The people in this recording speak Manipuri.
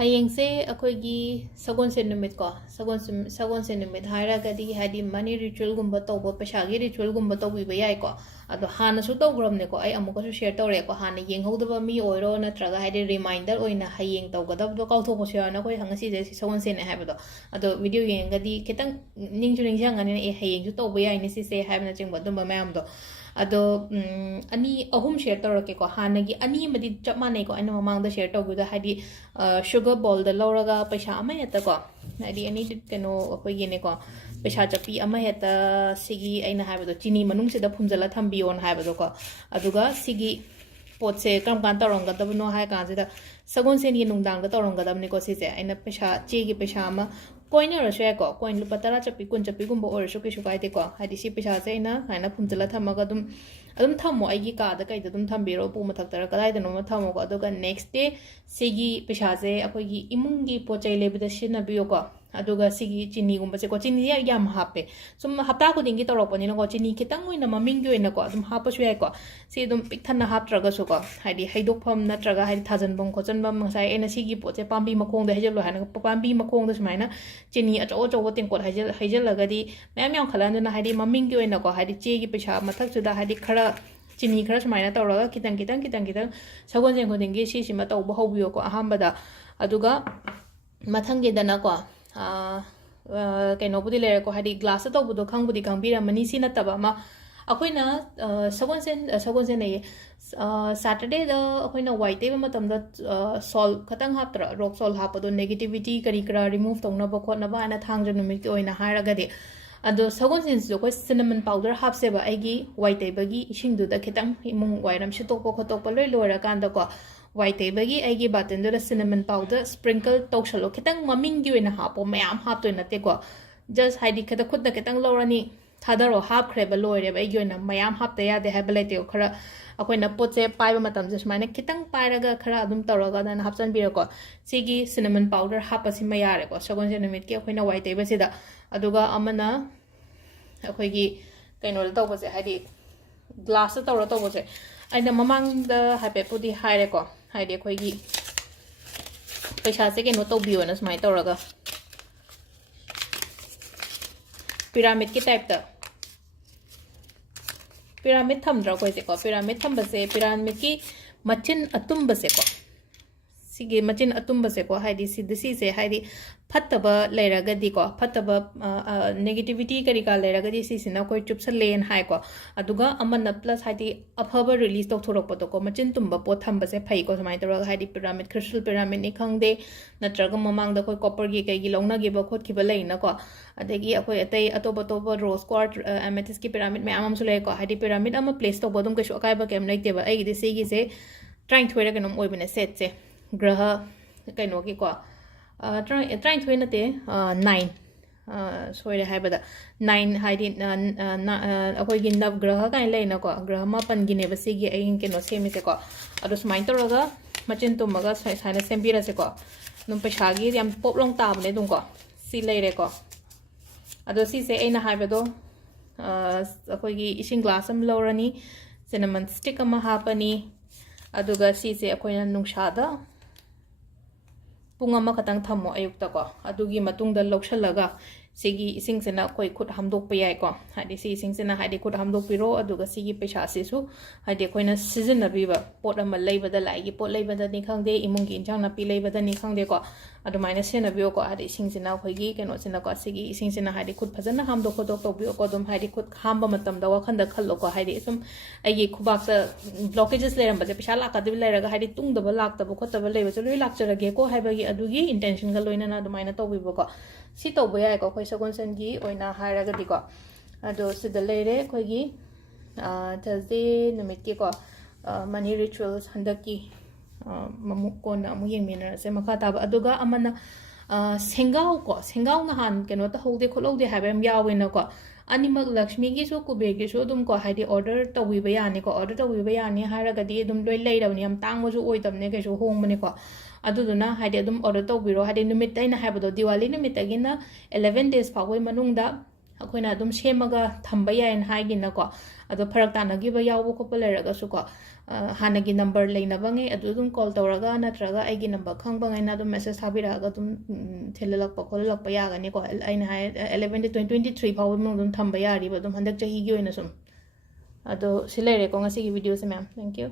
ꯍꯌꯦꯡꯁꯦ ꯑꯩꯈꯣꯏꯒꯤ ꯁꯒꯣꯜꯁꯦꯟ ꯅꯨꯃꯤꯠ ꯀꯣ ꯁꯒꯣꯜꯁꯦꯟ ꯅꯨꯃꯤꯠ ꯍꯥꯏꯔꯒꯗꯤ ꯍꯥꯏꯗꯤ ꯃꯅꯤ ꯔꯤꯆꯨꯋꯦꯜꯒꯨꯝꯕ ꯇꯧꯕ ꯄꯩꯁꯥꯒꯤ ꯔꯤꯆꯨꯋꯦꯜꯒꯨꯝꯕ ꯇꯧꯕꯤꯕ ꯌꯥꯏꯀꯣ ꯑꯗꯣ ꯍꯥꯟꯅꯁꯨ ꯇꯧꯈ꯭ꯔꯕꯅꯦꯀꯣ ꯑꯩ ꯑꯃꯨꯛꯀꯁꯨ ꯁꯦꯌꯔ ꯇꯧꯔꯛꯑꯦꯀꯣ ꯍꯥꯟꯅ ꯌꯦꯡꯍꯧꯗꯕ ꯃꯤ ꯑꯣꯏꯔꯣ ꯅꯠꯇ꯭ꯔꯒ ꯍꯥꯏꯗꯤ ꯔꯤꯃꯥꯏꯟꯗꯔ ꯑꯣꯏꯅ ꯍꯌꯦꯡ ꯇꯧꯒꯗꯕꯗꯣ ꯀꯥꯎꯊꯣꯛꯄꯁꯨ ꯌꯥꯎꯋꯦꯅ ꯑꯩꯈꯣꯏ ꯉꯁꯤꯁꯦ ꯁꯒꯣꯜꯁꯦꯟꯅꯦ ꯍꯥꯏꯕꯗꯣ ꯑꯗꯣ ꯚꯤꯗꯤꯑꯣ ꯌꯦꯡꯉꯒꯗꯤ ꯈꯤꯇꯪ ꯅꯤꯡꯁꯤꯡꯉꯅꯤꯅ ꯍꯌꯦꯡꯁꯨ ꯇꯧꯕ ꯌꯥꯏꯅꯦ ꯁꯤꯁꯦ ꯍꯥꯏꯕꯅꯆꯤꯡꯕ ꯑꯗꯨꯝꯕ ꯃꯌꯥꯝꯗꯣ ꯑꯗꯣ ꯑꯅꯤ ꯑꯍꯨꯝ ꯁꯦꯌꯔ ꯇꯧꯔꯛꯀꯦꯀꯣ ꯍꯥꯟꯅꯒꯤ ꯑꯅꯤ ꯑꯃꯗꯤ ꯆꯞ ꯃꯥꯟꯅꯩꯀꯣ ꯑꯩꯅ ꯃꯃꯥꯡꯗ ꯁꯦꯌꯔ ꯇꯧꯕꯗ ꯍꯥꯏꯗꯤ ꯁꯨꯒꯔ ꯕꯣꯜꯗ ꯂꯧꯔꯒ ꯄꯩꯁꯥ ꯑꯃ ꯍꯦꯛꯇꯀꯣ ꯍꯥꯏꯗꯤ ꯑꯦꯅꯤ ꯀꯩꯅꯣ ꯑꯩꯈꯣꯏꯒꯤꯅꯦꯀꯣ ꯄꯩꯁꯥ ꯆꯠꯄꯤ ꯑꯃ ꯍꯦꯛꯇ ꯁꯤꯒꯤ ꯑꯩꯅ ꯍꯥꯏꯕꯗꯣ ꯆꯤꯅꯤ ꯃꯅꯨꯡꯁꯤꯗ ꯐꯨꯝꯖꯜꯂ ꯊꯝꯕꯤꯌꯣꯅ ꯍꯥꯏꯕꯗꯣꯀꯣ ꯑꯗꯨꯒ ꯁꯤꯒꯤ ꯄꯣꯠꯁꯦ ꯀꯔꯝ ꯀꯥꯟꯗ ꯇꯧꯔꯝꯒꯗꯕꯅꯣ ꯍꯥꯏ ꯀꯥꯟꯁꯤꯗ ꯁꯒꯣꯜꯁꯦꯟꯒꯤ ꯅꯨꯡꯗꯥꯡꯗ ꯇꯧꯔꯝꯒꯗꯕꯅꯤꯀꯣ ꯁꯤꯁꯦ ꯑꯩꯅ ꯄꯩꯁꯥ ꯆꯦꯒꯤ ꯄꯩꯁꯥ ꯑꯃ ꯀꯣꯏꯟ ꯑꯣꯏꯔꯁꯨ ꯌꯥꯏꯀꯣ ꯀꯣꯏꯟ ꯂꯨꯄꯥ 10 ꯆꯠꯄꯤ 10 ꯆꯠꯄꯤꯒꯨꯝꯕ ꯑꯣꯏꯔꯁꯨ ꯀꯩꯁꯨ ꯀꯥꯏꯗꯦꯀꯣ ꯍꯥꯏꯗꯤ ꯁꯤ ꯄꯩꯁꯥꯁꯦ ꯑꯩꯅ ꯁꯨꯃꯥꯏꯅ ꯐꯨꯝꯖꯜꯂ ꯊꯝꯃꯒ ꯑꯗꯨꯝ ꯊꯝꯃꯣ ꯑꯩꯒꯤ ꯀꯥꯗ ꯀꯩꯗ ꯑꯗꯨꯝ ꯊꯝꯕꯤꯔꯣ ꯎꯄꯨ ꯃꯊꯛꯇꯔ ꯀꯗꯥꯏꯗꯅꯣꯃ ꯊꯝꯃꯣꯀꯣ ꯑꯗꯨꯒ ꯅꯦꯛꯁ ꯗꯦ ꯁꯤꯒꯤ ꯄꯩꯁꯥꯁꯦ ꯑꯩꯈꯣꯏꯒꯤ ꯏꯃꯨꯡꯒꯤ ꯄꯣꯠ ꯆꯩ ꯂꯩꯕꯗ ꯁꯤꯖꯤꯟꯅꯕꯤꯌꯣꯀꯣ ꯑꯗꯨꯒ ꯁꯤꯒꯤ ꯆꯤꯅꯤꯒꯨꯝꯕꯁꯦꯀꯣ ꯆꯤꯅꯤꯁꯦ ꯌꯥꯝ ꯍꯥꯞꯄꯦ ꯁꯨꯝ ꯍꯞꯇꯥ ꯈꯨꯗꯤꯡꯒꯤ ꯇꯧꯔꯛꯄꯅꯤꯅꯀꯣ ꯆꯤꯅꯤ ꯈꯤꯇꯪ ꯑꯣꯏꯅ ꯃꯃꯤꯡꯒꯤ ꯑꯣꯏꯅꯀꯣ ꯑꯗꯨꯝ ꯍꯥꯞꯄꯁꯨ ꯌꯥꯏꯀꯣ ꯁꯤ ꯑꯗꯨꯝ ꯄꯤꯛ ꯊꯟꯅ ꯍꯥꯞꯇ꯭ꯔꯒꯁꯨꯀꯣ ꯍꯥꯏꯗꯤ ꯍꯩꯗꯣꯛꯐꯝ ꯅꯠꯇ꯭ꯔꯒ ꯍꯥꯏꯗꯤ ꯊꯥꯖꯟꯐꯝ ꯈꯣꯠꯆꯟꯐꯝ ꯉꯁꯥꯏ ꯑꯩꯅ ꯁꯤꯒꯤ ꯄꯣꯠꯁꯦ ꯄꯥꯝꯕꯤ ꯃꯈꯣꯡꯗ ꯍꯩꯖꯜꯂꯣ ꯍꯥꯏꯅ ꯄꯥꯝꯕꯤ ꯃꯈꯣꯡꯗ ꯁꯨꯃꯥꯏꯅ ꯆꯤꯅꯤ ꯑꯆꯧ ꯑꯆꯧꯕ ꯇꯦꯡꯀꯣꯠ ꯍꯩꯖꯜꯂꯒꯗꯤ ꯃꯌꯥꯝ ꯌꯥꯝꯈꯠꯂꯛꯑꯗꯨꯅ ꯍꯥꯏꯗꯤ ꯃꯃꯤꯡꯒꯤ ꯑꯣꯏꯅꯀꯣ ꯍꯥꯏꯗꯤ ꯆꯦꯒꯤ ꯄꯩꯁꯥ ꯃꯊꯛꯁꯤꯗ ꯍꯥꯏꯗꯤ ꯈꯔ ꯆꯤꯅꯤ ꯈꯔ ꯁꯨꯃꯥꯏꯅ ꯇꯧꯔꯒ ꯈꯤꯇꯪ ꯁꯒꯣꯜꯁꯦꯟ ꯈꯨꯗꯤꯡꯒꯤ ꯁꯤꯁꯤꯃ ꯇꯧꯕ ꯍꯧꯕꯤꯌꯣꯀꯣ ꯑꯍꯥꯟꯕꯗ ꯑꯗꯨꯒ ꯃꯊꯪꯒꯤꯗꯅꯀꯣ ꯀꯩꯅꯣꯕꯨꯗꯤ ꯂꯩꯔꯦꯀꯣ ꯍꯥꯏꯗꯤ ꯒ꯭ꯂꯥꯁꯇ ꯇꯧꯕꯗꯣ ꯈꯪꯕꯨꯗꯤ ꯈꯪꯕꯤꯔꯝꯃꯅꯤ ꯁꯤ ꯅꯠꯇꯕ ꯑꯃ ꯑꯩꯈꯣꯏꯅ ꯁꯒꯣꯜꯁꯦꯟꯅꯩꯌꯦ ꯁꯥꯇꯔꯗꯦꯗ ꯑꯩꯈꯣꯏꯅ ꯋꯥꯏ ꯇꯩꯕ ꯃꯇꯝꯗ ꯁꯣꯜ ꯈꯇꯪ ꯍꯥꯞꯇ꯭ꯔꯥ ꯔꯣꯛ ꯁꯣꯜ ꯍꯥꯞꯄꯗꯣ ꯅꯦꯒꯦꯇꯤꯚꯤꯇꯤ ꯀꯔꯤ ꯀꯔꯥ ꯔꯤꯃꯨꯚ ꯇꯧꯅꯕ ꯈꯣꯠꯅꯕ ꯍꯥꯏꯅ ꯊꯥꯡꯖ ꯅꯨꯃꯤꯠꯀꯤ ꯑꯣꯏꯅ ꯍꯥꯏꯔꯒꯗꯤ ꯑꯗꯣ ꯁꯒꯣꯜꯁꯦꯟꯁꯤꯁꯨ ꯑꯩꯈꯣꯏ ꯁꯤꯅꯃꯟ ꯄꯥꯎꯗꯔ ꯍꯥꯞꯁꯦꯕ ꯑꯩꯒꯤ ꯋꯥꯏ ꯇꯩꯕꯒꯤ ꯏꯁꯤꯡꯗꯨꯗ ꯈꯤꯇꯪ ꯏꯃꯨꯡ ꯋꯥꯏꯔꯝ ꯁꯤꯠꯇꯣꯛꯄ ꯈꯣꯠꯇꯣꯛꯄ ꯂꯣꯏ ꯂꯣꯏꯔꯀꯥꯟꯗꯀꯣ ꯋꯥꯏ ꯇꯩꯕꯒꯤ ꯑꯩꯒꯤ ꯕꯥꯇꯤꯟꯗꯨꯗ ꯁꯤꯅꯃꯟ ꯄꯥꯎꯗꯔ ꯁ꯭ꯄ꯭रिꯡꯀꯜ ꯇꯧꯁꯜꯂꯣ ꯈꯤꯇꯪ ꯃꯃꯤꯡꯒꯤ ꯑꯣꯏꯅ ꯍꯥꯞꯄꯣ ꯃꯌꯥꯝ ꯍꯥꯞꯇꯣꯏ ꯅꯠꯇꯦꯀꯣ ꯖꯁ ꯍꯥꯏꯗꯤ ꯈꯨꯠꯅ ꯈꯤꯇꯪ ꯂꯧꯔꯅꯤ ꯊꯥꯗꯔꯣ ꯍꯥꯞꯈ꯭ꯔꯦꯕ ꯂꯣꯏꯔꯦꯕ ꯑꯩꯒꯤ ꯑꯣꯏꯅ ꯃꯌꯥꯝ ꯍꯥꯞꯇ ꯌꯥꯗꯦ ꯍꯥꯏꯕ ꯂꯩꯇꯦꯀꯣ ꯈꯔ ꯑꯩꯈꯣꯏꯅ ꯄꯣꯠꯁꯦ ꯄꯥꯏꯕ ꯃꯇꯝꯁꯦ ꯁꯨꯃꯥꯏꯅ ꯈꯤꯇꯪ ꯄꯥꯏꯔꯒ ꯈꯔ ꯑꯗꯨꯝ ꯇꯧꯔꯒ ꯑꯗꯨꯃꯥꯏꯅ ꯍꯥꯞꯆꯟꯕꯤꯔꯣꯀꯣ ꯁꯤꯒꯤ ꯁꯤꯅꯃꯟ ꯄꯥꯎꯗꯔ ꯍꯥꯞꯄꯁꯤꯃ ꯌꯥꯔꯦꯀꯣ ꯁꯒꯣꯜꯁꯦꯟ ꯅꯨꯃꯤꯠꯀꯤ ꯑꯩꯈꯣꯏꯅ ꯋꯥꯏ ꯇꯩꯕꯁꯤꯗ ꯑꯗꯨꯒ ꯑꯃꯅ ꯑꯩꯈꯣꯏꯒꯤ ꯀꯩꯅꯣꯗ ꯇꯧꯕꯁꯦ ꯍꯥꯏꯗꯤ ꯒ꯭ꯂꯥꯁꯇ ꯇꯧꯕꯁꯦ ꯑꯩꯅ ꯃꯃꯥꯡꯗ ꯍꯥꯏꯐꯦꯠꯄꯨꯗꯤ ꯍꯥꯏꯔꯦꯀꯣ ꯍꯥꯏꯗꯤ ꯑꯩꯈꯣꯏꯒꯤ ꯄꯩꯁꯥꯁꯦ ꯀꯩꯅꯣ ꯇꯧꯕꯤꯌꯣꯅ ꯁꯨꯃꯥꯏꯅ ꯇꯧꯔꯒ ꯄꯤꯔꯥꯃꯤꯗꯀꯤ ꯇꯥꯏꯞꯇ ꯄꯤꯔꯥꯃꯤꯗ ꯊꯝꯗ꯭ꯔꯥ ꯑꯩꯈꯣꯏꯁꯦꯀꯣ ꯄꯤꯔꯥꯃꯤꯗ ꯊꯝꯕꯁꯦ ꯄꯤꯔꯥꯃꯤꯗꯀꯤ ꯃꯆꯤꯟ ꯑꯇꯨꯝꯕꯁꯦꯀꯣ ꯁꯤꯒꯤ ꯃꯆꯤꯟ ꯑꯇꯨꯝꯕꯁꯦꯀꯣ ꯍꯥꯏꯗꯤ ꯁꯤꯁꯦ ꯍꯥꯏꯗꯤ ꯐꯠꯇꯕ ꯂꯩꯔꯒꯗꯤꯀꯣ ꯐꯠꯇꯕ ꯅꯦꯒꯦꯇꯤꯚꯤꯇꯤ ꯀꯔꯤ ꯀꯥ ꯂꯩꯔꯒꯗꯤ ꯁꯤꯁꯤꯅ ꯑꯩꯈꯣꯏ ꯆꯨꯞꯁꯜꯂꯦꯅ ꯍꯥꯏꯀꯣ ꯑꯗꯨꯒ ꯑꯃꯅ ꯄ꯭ꯂꯁ ꯍꯥꯏꯗꯤ ꯑꯐꯕ ꯔꯤꯂꯤꯁ ꯇꯧꯊꯣꯔꯛꯄꯗꯣꯀꯣ ꯃꯆꯤꯟ ꯇꯨꯝꯕ ꯄꯣꯠ ꯊꯝꯕꯁꯦ ꯐꯩꯀꯣ ꯁꯨꯃꯥꯏꯅ ꯇꯧꯔꯒ ꯍꯥꯏꯗꯤ ꯄꯤꯔꯥꯃꯤꯗ ꯈ꯭ꯔꯤꯁꯇꯜ ꯄꯤꯔꯥꯃꯤꯗꯅꯤ ꯈꯪꯗꯦ ꯅꯠꯇ꯭ꯔꯒ ꯃꯃꯥꯡꯗ ꯑꯩꯈꯣꯏ ꯀꯣꯄꯔꯒꯤ ꯀꯩꯒꯤ ꯂꯧꯅꯈꯤꯕ ꯈꯣꯠꯈꯤꯕ ꯂꯩꯅꯀꯣ ꯑꯗꯒꯤ ꯑꯩꯈꯣꯏ ꯑꯇꯩ ꯑꯇꯣꯞꯄ ꯔꯣꯁ ꯀ꯭ꯋꯥꯔꯠ ꯑꯦꯃꯦꯊꯤꯁꯀꯤ ꯄꯤꯔꯥꯃꯤꯗ ꯃꯌꯥꯝ ꯑꯃꯁꯨ ꯂꯩꯀꯣ ꯍꯥꯏꯗꯤ ꯄꯤꯔꯥꯃꯤꯗ ꯑꯃ ꯄ꯭ꯂꯦꯁ ꯇꯧꯕ ꯑꯗꯨꯝ ꯀꯩꯁꯨ ꯑꯀꯥꯏꯕ ꯀꯩꯝ ꯂꯩꯇꯦꯕ ꯑꯩꯒꯤꯗꯤ ꯁꯤꯒꯤꯁꯦ 23ꯔ ꯀꯩꯅꯣꯝ ꯑꯣꯏꯕꯅꯦ ꯁꯦꯠꯁꯦ ꯒ꯭ꯔꯍ ꯀꯩꯅꯣꯒꯤꯀꯣ 23 ꯅꯠꯇꯦ 9 ꯁꯣꯏꯔꯦ ꯍꯥꯏꯕꯗ 9 ꯍꯥꯏꯗꯤ ꯑꯩꯈꯣꯏꯒꯤ ꯅꯕꯒ꯭ꯔꯍ ꯀꯥꯏꯅ ꯂꯩꯅꯀꯣ ꯒ꯭ꯔꯍ 9ꯒꯤꯅꯦꯕ ꯁꯤꯒꯤ ꯑꯩ ꯀꯩꯅꯣ ꯁꯦꯝꯃꯤꯁꯦꯀꯣ ꯑꯗꯣ ꯁꯨꯃꯥꯏꯅ ꯇꯧꯔꯒ ꯃꯆꯤꯟ ꯇꯨꯝꯃꯒ ꯁꯨꯃꯥꯏꯅ ꯁꯦꯝꯕꯤꯔꯁꯦꯀꯣ ꯑꯗꯨꯝ ꯄꯩꯁꯥꯒꯤ ꯌꯥꯝ ꯄꯣꯞꯂꯣꯡ ꯇꯥꯕꯅꯦ ꯑꯗꯨꯝꯀꯣ ꯁꯤ ꯂꯩꯔꯦꯀꯣ ꯑꯗꯣ ꯁꯤꯁꯦ ꯑꯩꯅ ꯍꯥꯏꯕꯗꯣ ꯑꯩꯈꯣꯏꯒꯤ ꯏꯁꯤꯡ ꯒ꯭ꯂꯥꯁ ꯑꯃ ꯂꯧꯔꯅꯤ ꯁꯤꯅꯃꯟ ꯁ꯭ꯇꯤꯛ ꯑꯃ ꯍꯥꯞꯄꯅꯤ ꯑꯗꯨꯒ ꯁꯤꯁꯦ ꯑꯩꯈꯣꯏꯅ ꯅꯨꯡꯁꯥꯗ ꯄꯨꯡ ꯑꯃꯈꯛꯇꯪ ꯊꯝꯃꯣ ꯑꯌꯨꯛꯇꯀꯣ ꯑꯗꯨꯒꯤ ꯃꯇꯨꯡꯗ ꯂꯧꯁꯜꯂꯒ ꯁꯤꯒꯤ ꯏꯁꯤꯡꯁꯤꯅ ꯑꯩꯈꯣꯏ ꯈꯨꯠ ꯍꯥꯝꯗꯣꯛꯄ ꯌꯥꯏꯀꯣ ꯍꯥꯏꯗꯤ ꯁꯤ ꯏꯁꯤꯡꯁꯤꯅ ꯍꯥꯏꯗꯤ ꯈꯨꯠ ꯍꯥꯝꯗꯣꯛꯄꯤꯔꯣ ꯑꯗꯨꯒ ꯁꯤꯒꯤ ꯄꯩꯁꯥꯁꯤꯁꯨ ꯍꯥꯏꯗꯤ ꯑꯩꯈꯣꯏꯅ ꯁꯤꯖꯤꯟꯅꯕꯤꯕ ꯄꯣꯠ ꯑꯃ ꯂꯩꯕꯗ ꯂꯥꯏꯒꯤ ꯄꯣꯠ ꯂꯩꯕꯗꯅꯤ ꯈꯪꯗꯦ ꯏꯃꯨꯡꯒꯤ ꯏꯟꯖꯥꯡ ꯅꯥꯄꯤ ꯂꯩꯕꯗꯅꯤ ꯈꯪꯗꯦꯀꯣ ꯑꯗꯨꯃꯥꯏꯅ ꯁꯤꯖꯤꯟꯅꯕꯤꯌꯣꯀꯣ ꯍꯥꯏꯗꯤ ꯏꯁꯤꯡꯁꯤꯅ ꯑꯩꯈꯣꯏꯒꯤ ꯀꯩꯅꯣꯁꯤꯅꯀꯣ ꯁꯤꯒꯤ ꯏꯁꯤꯡꯁꯤꯅ ꯍꯥꯏꯗꯤ ꯈꯨꯠ ꯐꯖꯅ ꯍꯥꯝꯗꯣꯛ ꯈꯣꯠꯇꯣꯛ ꯇꯧꯕꯤꯌꯣꯀꯣ ꯑꯗꯨꯝ ꯍꯥꯏꯗꯤ ꯈꯨꯠ ꯍꯥꯝꯕ ꯃꯇꯝꯗ ꯋꯥꯈꯟꯗ ꯈꯜꯂꯣꯀꯣ ꯍꯥꯏꯗꯤ ꯁꯨꯝ ꯑꯩꯒꯤ ꯈꯨꯕꯥꯛꯇ ꯕ꯭ꯂꯣꯀꯦꯖꯦꯁ ꯂꯩꯔꯝꯕꯁꯦ ꯄꯩꯁꯥ ꯂꯥꯛꯀꯗꯕ ꯂꯩꯔꯒ ꯍꯥꯏꯗꯤ ꯇꯨꯡꯗꯕ ꯂꯥꯛꯇꯕ ꯈꯣꯠꯇꯕ ꯂꯩꯕꯁꯦ ꯂꯣꯏ ꯂꯥꯛꯆꯔꯒꯦꯀꯣ ꯍꯥꯏꯕꯒꯤ ꯑꯗꯨꯒꯤ ꯏꯟꯇꯦꯟꯁꯟꯒ ꯂꯣꯏꯅꯅ ꯑꯗꯨꯃꯥꯏꯅ ꯇꯧꯕꯤꯕꯀꯣ ꯁꯤ ꯇꯧꯕ ꯌꯥꯏꯀꯣ ꯑꯩꯈꯣꯏ ꯁꯒꯣꯜꯁꯦꯟꯒꯤ ꯑꯣꯏꯅ ꯍꯥꯏꯔꯒꯗꯤꯀꯣ ꯑꯗꯣ ꯁꯤꯗ ꯂꯩꯔꯦ ꯑꯩꯈꯣꯏꯒꯤ ꯊꯔꯁꯗꯦ ꯅꯨꯃꯤꯠꯀꯤꯀꯣ ꯃꯅꯤ ꯔꯤꯆꯨꯋꯦꯜꯁ ꯍꯟꯗꯛꯀꯤ ꯑꯃꯨꯛ ꯀꯣꯟꯅ ꯑꯃꯨꯛ ꯌꯦꯡꯃꯤꯟꯅꯔꯁꯦ ꯃꯈꯥ ꯇꯥꯕ ꯑꯗꯨꯒ ꯑꯃꯅ ꯁꯦꯡꯒꯥꯎ ꯅꯍꯥꯟ ꯀꯩꯅꯣ ꯇꯧꯍꯧꯗꯦ ꯈꯣꯠꯍꯧꯗꯦ ꯍꯥꯏꯕ ꯌꯥꯝ ꯌꯥꯎꯋꯦꯅꯀꯣ ꯑꯅꯤꯃꯛ ꯂꯛꯁꯃꯤꯒꯤꯁꯨ ꯀꯨꯕꯦꯔꯒꯤꯁꯨ ꯑꯗꯨꯝ ꯀꯣ ꯍꯥꯏꯗꯤ ꯑꯣꯔꯗꯔ ꯇꯧꯕꯤꯕ ꯌꯥꯅꯤꯀꯣ ꯑꯣꯔꯗꯔ ꯇꯧꯕꯤꯕ ꯌꯥꯅꯤ ꯍꯥꯏꯔꯒꯗꯤ ꯑꯗꯨꯝ ꯂꯣꯏ ꯂꯩꯔꯕꯅꯤ ꯌꯥꯝ ꯇꯥꯡꯕꯁꯨ ꯑꯣꯏꯗꯕꯅꯦ ꯀꯩꯁꯨ ꯍꯣꯡꯕꯅꯦꯀꯣ ꯑꯗꯨꯗꯨꯅ ꯍꯥꯏꯗꯤ ꯑꯗꯨꯝ ꯑꯣꯔꯗꯔ ꯇꯧꯕꯤꯔꯣ ꯍꯥꯏꯗꯤ ꯅꯨꯃꯤꯠ ꯑꯩꯅ ꯍꯥꯏꯕꯗꯣ ꯗꯤꯋꯥꯂꯤ ꯅꯨꯃꯤꯠꯇꯒꯤꯅ 11 days ꯐꯥꯎꯕꯒꯤ ꯃꯅꯨꯡꯗ ꯑꯩꯈꯣꯏꯅ ꯑꯗꯨꯝ ꯁꯦꯝꯃꯒ ꯊꯝꯕ ꯌꯥꯏꯅ ꯍꯥꯏꯒꯤꯅꯀꯣ ꯑꯗꯣ ꯐꯔꯛ ꯇꯥꯅꯈꯤꯕ ꯌꯥꯎꯕ ꯈꯣꯠꯄ ꯂꯩꯔꯒꯁꯨꯀꯣ ꯍꯥꯟꯅꯒꯤ ꯅꯝꯕꯔ ꯂꯩꯅꯕꯉꯩ ꯑꯗꯨ ꯑꯗꯨꯝ ꯀꯣꯜ ꯇꯧꯔꯒ ꯅꯠꯇ꯭ꯔꯒ ꯑꯩꯒꯤ ꯅꯝꯕꯔ ꯈꯪꯕꯉꯩꯅ ꯑꯗꯨꯝ ꯃꯦꯁꯦꯖ ꯊꯥꯕꯤꯔꯛꯑꯒ ꯑꯗꯨꯝ ꯊꯤꯜꯍꯜꯂꯛꯄ ꯈꯣꯠꯍꯜꯂꯛꯄ ꯌꯥꯒꯅꯤꯀꯣ ꯑꯩꯅ ꯍꯥꯏ 11-23 ꯐꯥꯎꯕ ꯃꯅꯨꯡꯗ ꯑꯗꯨꯝ ꯊꯝꯕ ꯌꯥꯔꯤꯕ ꯑꯗꯨꯝ ꯍꯟꯗꯛ ꯆꯍꯤꯒꯤ ꯑꯣꯏꯅ ꯁꯨꯝ ꯑꯗꯣ ꯁꯤ ꯂꯩꯔꯦꯀꯣ ꯉꯁꯤꯒꯤ ꯚꯤꯗꯤꯑꯣꯁꯦ ꯃꯌꯥꯝ ꯊꯦꯡꯛ ꯌꯨ